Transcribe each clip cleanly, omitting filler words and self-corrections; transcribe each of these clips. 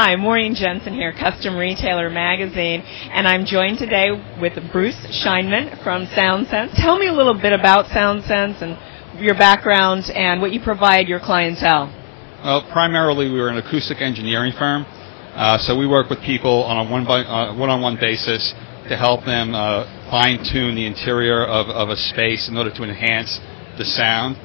Hi, Maureen Jenson here, Custom Retailer Magazine, and I'm joined today with Bruce Sheinman from SoundSense. Tell me a little bit about SoundSense and your background and what you provide your clientele. Well, primarily we were an acoustic engineering firm, so we work with people on a one-on-one basis to help them fine-tune the interior of a space in order to enhance the sound,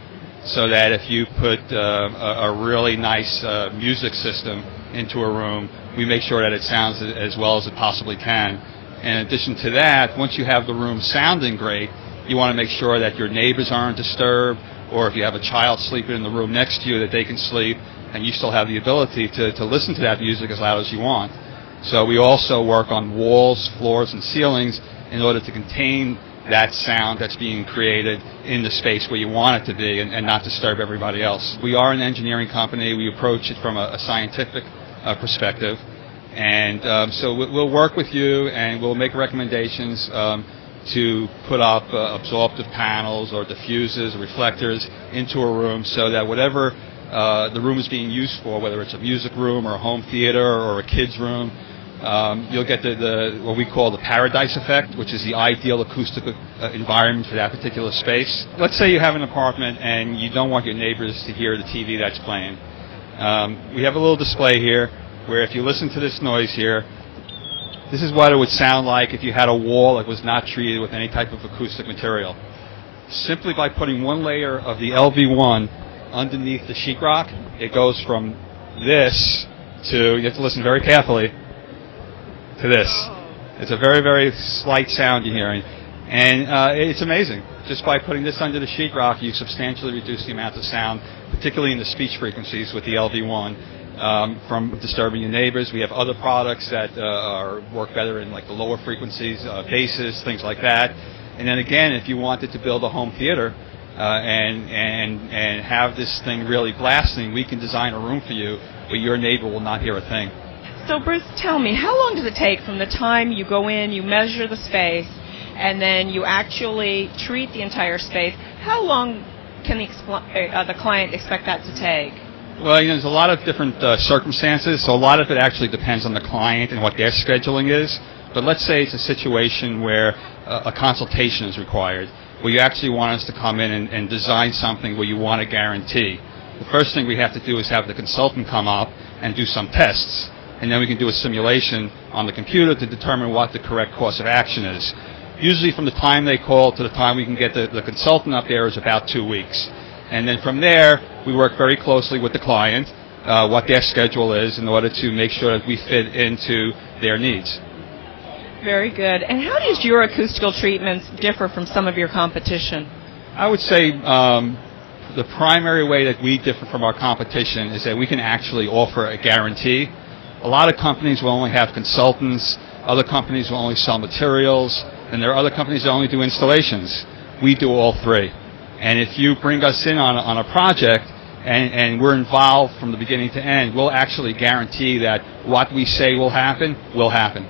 so that if you put a really nice music system into a room, we make sure that it sounds as well as it possibly can. And in addition to that, once you have the room sounding great, you want to make sure that your neighbors aren't disturbed, or if you have a child sleeping in the room next to you, that they can sleep, and you still have the ability to listen to that music as loud as you want. So we also work on walls, floors, and ceilings in order to contain that sound that's being created in the space where you want it to be and not disturb everybody else. We are an engineering company. We approach it from a scientific perspective, and so we'll work with you and we'll make recommendations to put up absorptive panels or diffusers or reflectors into a room so that whatever the room is being used for, whether it's a music room or a home theater or a kid's room, you'll get what we call the paradise effect, which is the ideal acoustic environment for that particular space. Let's say you have an apartment and you don't want your neighbors to hear the TV that's playing. We have a little display here where if you listen to this noise here, this is what it would sound like if you had a wall that was not treated with any type of acoustic material. Simply by putting one layer of the LV1 underneath the sheetrock, it goes from this to, you have to listen very carefully, to this. It's a very, very slight sound you're hearing. And it's amazing. Just by putting this under the sheetrock, you substantially reduce the amount of sound, particularly in the speech frequencies with the LV1, from disturbing your neighbors. We have other products that work better in like the lower frequencies, basses, things like that. And then again, if you wanted to build a home theater and have this thing really blasting, we can design a room for you where your neighbor will not hear a thing. So Bruce, tell me, how long does it take from the time you go in, you measure the space, and then you actually treat the entire space? How long can the client expect that to take? Well, there's a lot of different circumstances, so a lot of it actually depends on the client and what their scheduling is. But let's say it's a situation where a consultation is required, where you actually want us to come in and design something where you want a guarantee. The first thing we have to do is have the consultant come up and do some tests, and then we can do a simulation on the computer to determine what the correct course of action is. Usually from the time they call to the time we can get the consultant up there is about 2 weeks. And then from there, we work very closely with the client, what their schedule is, in order to make sure that we fit into their needs. Very good. And how does your acoustical treatments differ from some of your competition? I would say the primary way that we differ from our competition is that we can actually offer a guarantee. A lot of companies will only have consultants, other companies will only sell materials, and there are other companies that only do installations. We do all three. And if you bring us in on a project and we're involved from the beginning to end, we'll actually guarantee that what we say will happen will happen.